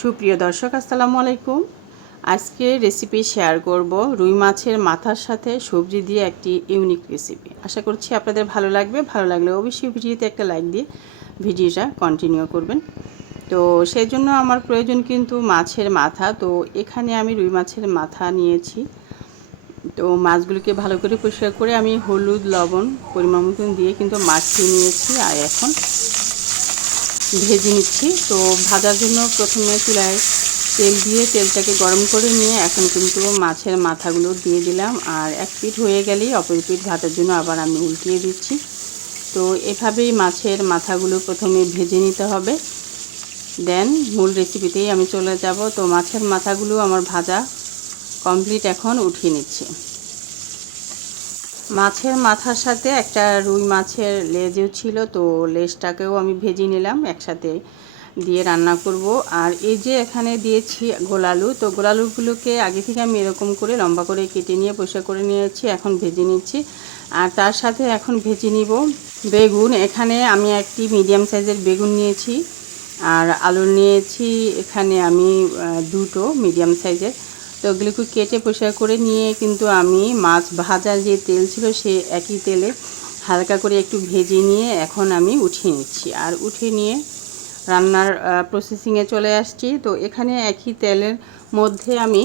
সুপ্রিয় দর্শক, আসসালামু আলাইকুম। আজকে রেসিপি শেয়ার করব রুই মাছের মাথার সাথে সবজি দিয়ে একটি ইউনিক রেসিপি আশা করছি আপনাদের ভালো লাগবে। ভালো লাগলে অবশ্যই ভিডিওতে একটা লাইক দিয়ে ভিডিওটা কন্টিনিউ করবেন। তো সেই জন্য আমার প্রয়োজন কিন্তু মাছের মাথা। তো এখানে আমি রুই মাছের মাথা নিয়েছি। তো মাছগুলোকে ভালো করে পরিষ্কার করে আমি হলুদ, লবণ, পরিমাণ মতন দিয়ে কিন্তু মাখিয়ে নিয়েছি। আর এখন ভেজে নিচ্ছি। তো ভাজার জন্য প্রথমে চুলায় তেল দিয়ে তেলটাকে গরম করে নিয়ে এখন কিন্তু মাছের মাথাগুলো দিয়ে দিলাম। আর এক পিঠ হয়ে গেলেই অপর পিঠ ভাজার জন্য আবার আমি উল্টিয়ে দিচ্ছি। তো এভাবেই মাছের মাথাগুলো প্রথমে ভেজে নিতে হবে। দেন মূল রেসিপিতেই আমি চলে যাব। তো মাছের মাথাগুলো আমার ভাজা কমপ্লিট এখন উঠিয়ে নিচ্ছি। মাছের মাথার সাথে একটা রুই মাছের লেজও ছিল, তো লেজটাকেও আমি ভেজে নিলাম, একসাথে দিয়ে রান্না করব। আর এই যে এখানে দিয়েছি গোলালু তো গোলালুগুলোকে আগে থেকে আমি এরকম করে লম্বা করে কেটে নিয়ে পরিষ্কার করে নিয়েছি, এখন ভেজে নিচ্ছি। আর তার সাথে এখন ভেজে নিব বেগুন। এখানে আমি একটি মিডিয়াম সাইজের বেগুন নিয়েছি, আর আলু নিয়েছি, এখানে আমি দুটো মিডিয়াম সাইজের। তো ওগুলোকে কেটে পরিষ্কার করে নিয়ে কিন্তু আমি মাছ ভাজার যে তেল ছিল সে একই তেলে হালকা করে একটু ভেজে নিয়ে এখন আমি উঠিয়ে নিচ্ছি। আর উঠিয়ে নিয়ে রান্নার প্রসেসিংয়ে চলে আসছি। তো এখানে একই তেলের মধ্যে আমি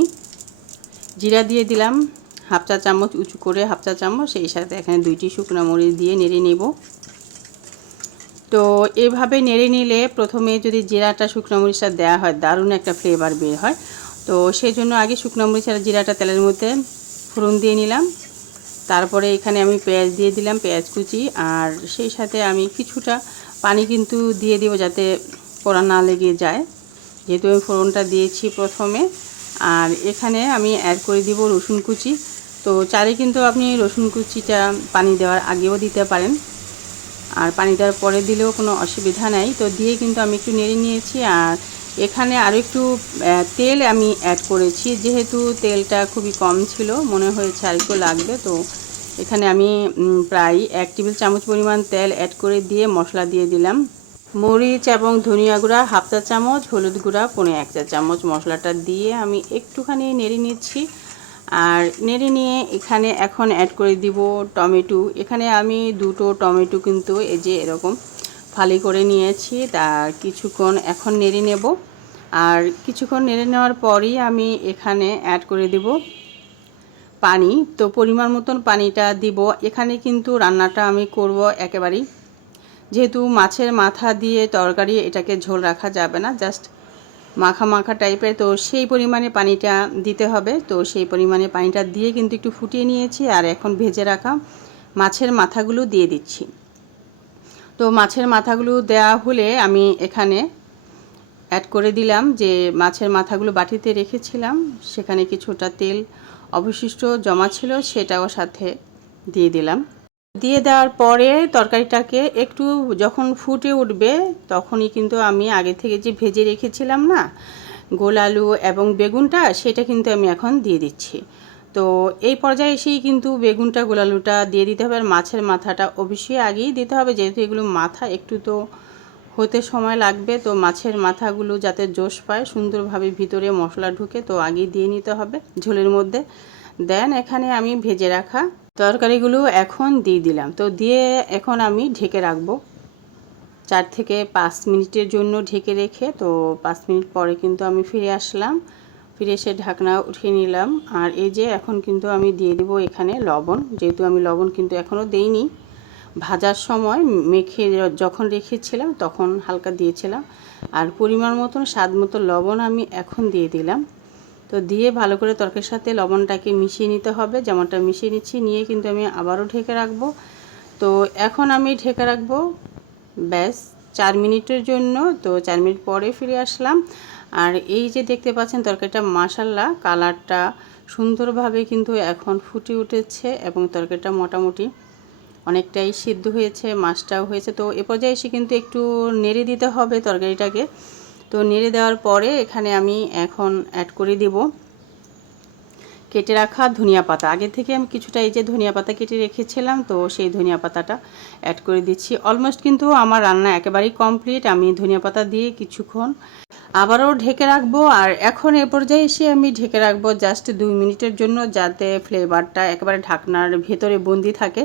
জিরা দিয়ে দিলাম, হাফ চা চামচ উঁচু করে হাফ চা চামচ, সেই সাথে এখানে দুইটি শুকনো মরিচ দিয়ে নেড়ে নেব। তো এভাবে নেড়ে নিলে প্রথমে যদি জিরাটা, শুকনো মরিচটা দেওয়া হয়, দারুণ একটা ফ্লেভার বের হয়। তো সেই জন্য আগে শুকনো মরিচ আর জিরাটা তেলের মধ্যে ফোড়ন দিয়ে নিলাম। তারপরে এখানে আমি পেঁয়াজ দিয়ে দিলাম, পেঁয়াজ কুচি। আর সেই সাথে আমি কিছুটা পানি কিন্তু দিয়ে দিব যাতে পোড়া না লেগে যায়। যেহেতু আমি ফোড়নটা দিয়েছি প্রথমে, আর এখানে আমি অ্যাড করে দিব রসুন কুচি। তো চারে কিন্তু আপনি রসুন কুচিটা পানি দেওয়ার আগেও দিতে পারেন। আর পানি দেওয়ার পরে দিলেও কোনো অসুবিধা নাই। তো দিয়ে কিন্তু আমি একটু নেড়ে নিয়েছি। আর এখানে আরও একটু তেল আমি অ্যাড করেছি। যেহেতু তেলটা খুবই কম ছিল, মনে হয়েছে আর একটু লাগবে, তো এখানে আমি প্রায় এক টেবিল চামচ পরিমাণ তেল অ্যাড করে দিয়ে মশলা দিয়ে দিলাম। মরিচ এবং ধনিয়া গুঁড়া হাফ চা চামচ, হলুদ গুঁড়া পনেরো এক চা চামচ মশলাটা দিয়ে আমি একটুখানি নেড়ে নিচ্ছি। আর নেড়ে নিয়ে এখানে এখন অ্যাড করে দিব টমেটো। এখানে আমি দুটো টমেটো কিন্তু এই যে এরকম ফালি করে নিয়েছি তার কিছুক্ষণ এখন নেড়ে নেব। আর কিছুক্ষণ নেড়ে নেওয়ার পরই আমি এখানে অ্যাড করে দিব পানি। তো পরিমাণ মতন পানিটা দিব। এখানে কিন্তু রান্নাটা আমি করব একেবারেই। যেহেতু মাছের মাথা দিয়ে তরকারি, এটাকে ঝোল রাখা যাবে না জাস্ট মাখা মাখা টাইপের তো সেই পরিমাণে পানিটা দিতে হবে। তো সেই পরিমাণে পানিটা দিয়ে কিন্তু একটু ফুটিয়ে নিয়েছি। আর এখন ভেজে রাখা মাছের মাথাগুলো দিয়ে দিচ্ছি। তো মাছের মাথাগুলো দেওয়া হলে আমি এখানে অ্যাড করে দিলাম যে মাছের মাথাগুলো বাটিতে রেখেছিলাম। সেখানে কিছুটা তেল অবশিষ্ট জমা ছিল, সেটাও সাথে দিয়ে দিলাম। দিয়ে দেওয়ার পরে তরকারিটাকে একটু যখন ফুটে উঠবে, তখনই কিন্তু আমি আগে থেকে যে ভেজে রেখেছিলাম না, গোল আলু এবং বেগুনটা, সেটা কিন্তু আমি এখন দিয়ে দিচ্ছি। তো এই পর্যায়ে এসেই কিন্তু বেগুনটা, গোলালুটা দিয়ে দিতে হবে আর মাছের মাথাটা অবশ্যই আগেই দিতে হবে। যেহেতু এগুলো মাথা, একটু তো হতে সময় লাগবে। তো মাছের মাথাগুলো যাতে জোশ পায়, সুন্দরভাবে ভিতরে মশলা ঢুকে তো আগেই দিয়ে নিতে হবে ঝোলের মধ্যে। দেন এখানে আমি ভেজে রাখা তরকারিগুলো এখন দিয়ে দিলাম। তো দিয়ে এখন আমি ঢেকে রাখব। চার থেকে পাঁচ মিনিটের জন্য ঢেকে রেখে তো পাঁচ মিনিট পরে কিন্তু আমি ফিরে আসলাম। ফিরে এসে ঢাকনা উঠিয়ে নিলাম। আর এই যে এখন কিন্তু আমি দিয়ে দেবো এখানে লবণ। যেহেতু আমি লবণ কিন্তু এখনও দেইনি। ভাজার সময় মেখে যখন রেখেছিলাম তখন হালকা দিয়েছিলাম। আর পরিমাণ মতন, স্বাদ মতো লবণ আমি এখন দিয়ে দিলাম। তো দিয়ে ভালো করে তরকারির সাথে লবণটাকে মিশিয়ে নিতে হবে। যেমনটা মিশিয়ে নিচ্ছি, নিয়ে কিন্তু আমি আবারও ঢেকে রাখব। তো এখন আমি ঢেকে রাখব। ব্যাস, চার মিনিটের জন্য। তো চার মিনিট পরে ফিরে আসলাম। আর এই যে দেখতে পাচ্ছেন তরকারিটা মাসাল্লা কালারটা সুন্দরভাবে কিন্তু এখন ফুটে উঠেছে এবং তরকারিটা মোটামুটি অনেকটাই সিদ্ধ হয়েছে, মাছটাও হয়েছে। তো এ পর্যায়ে এসে কিন্তু একটু নেড়ে দিতে হবে তরকারিটাকে। তো নেড়ে দেওয়ার পরে এখানে আমি এখন অ্যাড করে দেব। কেটে রাখা ধনিয়া পাতা। আগে থেকে আমি কিছুটা এই যে ধনিয়া পাতা কেটে রেখেছিলাম, তো সেই ধনিয়া পাতাটা অ্যাড করে দিচ্ছি। অলমোস্ট কিন্তু আমার রান্না একেবারেই কমপ্লিট আমি ধনিয়া পাতা দিয়ে কিছুক্ষণ আবারও ঢেকে রাখব। আর এখন এ পর্যায়ে এসে আমি ঢেকে রাখব জাস্ট দুই মিনিটের জন্য, যাতে ফ্লেভারটা একেবারে ঢাকনার ভেতরে বন্দি থাকে।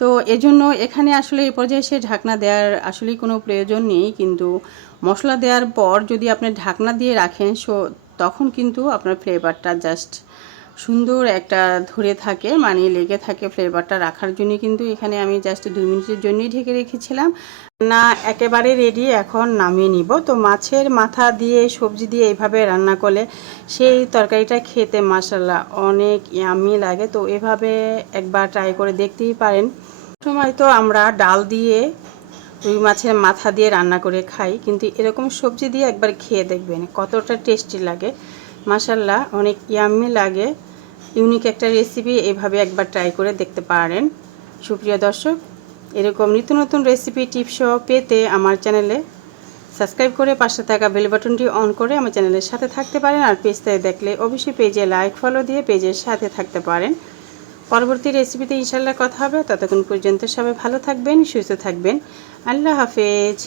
তো এজন্য এখানে আসলে এই পর্যায়ে এসে ঢাকনা দেওয়ার আসলেই কোনো প্রয়োজন নেই। কিন্তু মশলা দেওয়ার পর যদি আপনি ঢাকনা দিয়ে রাখেন, সো তখন কিন্তু আপনার ফ্লেভারটা জাস্ট সুন্দর একটা ধরে থাকে মানে লেগে থাকে ফ্লেভারটা রাখার জন্য কিন্তু এখানে আমি জাস্ট দুই মিনিটের জন্যই ঢেকে রেখেছিলাম। না, একেবারে রেডি এখন নামিয়ে নিব। তো মাছের মাথা দিয়ে, সবজি দিয়ে এইভাবে রান্না করলে সেই তরকারিটা খেতে মাসাল্লাহ অনেক ইয়ামি লাগে। তো এভাবে একবার ট্রাই করে দেখতেই পারেন। সময় তো আমরা ডাল দিয়ে, রুই মাছের মাথা দিয়ে রান্না করে খাই, কিন্তু এরকম সবজি দিয়ে একবার খেয়ে দেখবেন, কতটা টেস্টি লাগে। মাসাল্লাহ অনেক ইয়াম্মি লাগে। ইউনিক একটা রেসিপি এভাবে একবার ট্রাই করে দেখতে পারেন। সুপ্রিয় দর্শক, এরকম নিত্য নতুন রেসিপি টিপসও পেতে আমার চ্যানেলে সাবস্ক্রাইব করে পাশে থাকা বেল বাটনটি অন করে আমার চ্যানেলের সাথে থাকতে পারেন। আর পেজটায় দেখলে অবশ্যই পেজে লাইক ফলো দিয়ে পেজের সাথে থাকতে পারেন। পরবর্তী রেসিপিতে ইনশাল্লাহ কথা হবে। ততক্ষণ পর্যন্ত সবাই ভালো থাকবেন, সুস্থ থাকবেন। আল্লাহ হাফেজ।